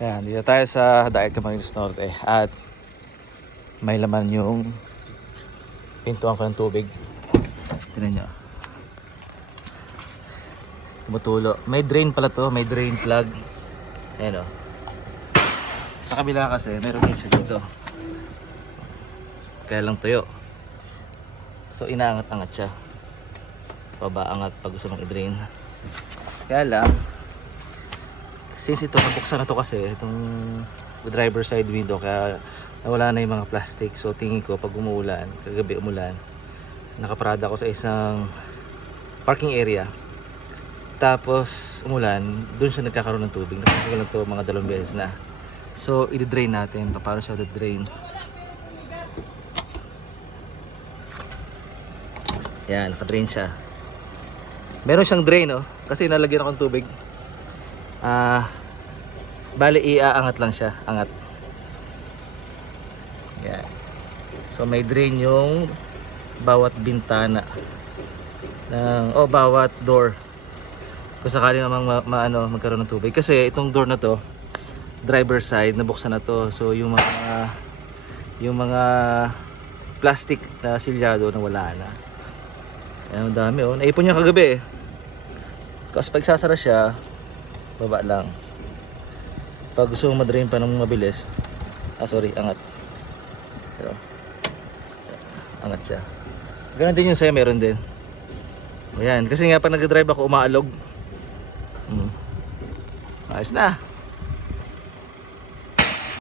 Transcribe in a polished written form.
Ayan, dito tayo sa Daet Camarines Norte at may laman yung pintuan ko ng tubig. Tignan nyo. Tumutulo. May drain pala to, may drain plug. Ayan o. Sa kabila kasi, meron din siya dito. Kaya lang tuyo. So inaangat-angat siya. Baba-angat pag gusto mong i-drain. Kaya lang, since ito, nabuksan na to kasi, itong driver side window, kaya nawala na yung mga plastic. So tingin ko pag umuulan, kagabi umulan, nakaparada ako sa isang parking area. Tapos umulan, dun siya nagkakaroon ng tubig. Nakikita ko lang to mga 2 beses na. So i-drain natin. Paano siya i-drain? Yan, naka-drain siya. Meron siyang drain, oh, kasi nalagyan ako ng tubig. Bali iaangat lang siya, angat. Yan. So may drain yung bawat bintana ng bawat door. Kung sakali namang magkaroon ng tubig, kasi itong door na to, driver side, nabuksan na to. So yung mga plastic na silyado na wala na. Ayan, ang dami oh. Naipon niya kagabi eh. Kasi pag sasara siya, baba lang. Pag gusto mong madrain pa ng mabilis, angat. Pero, angat siya. Ganun din yung sa'yo, meron din. Ayan, kasi nga pag nag-drive ako, umaalog. Ayos na.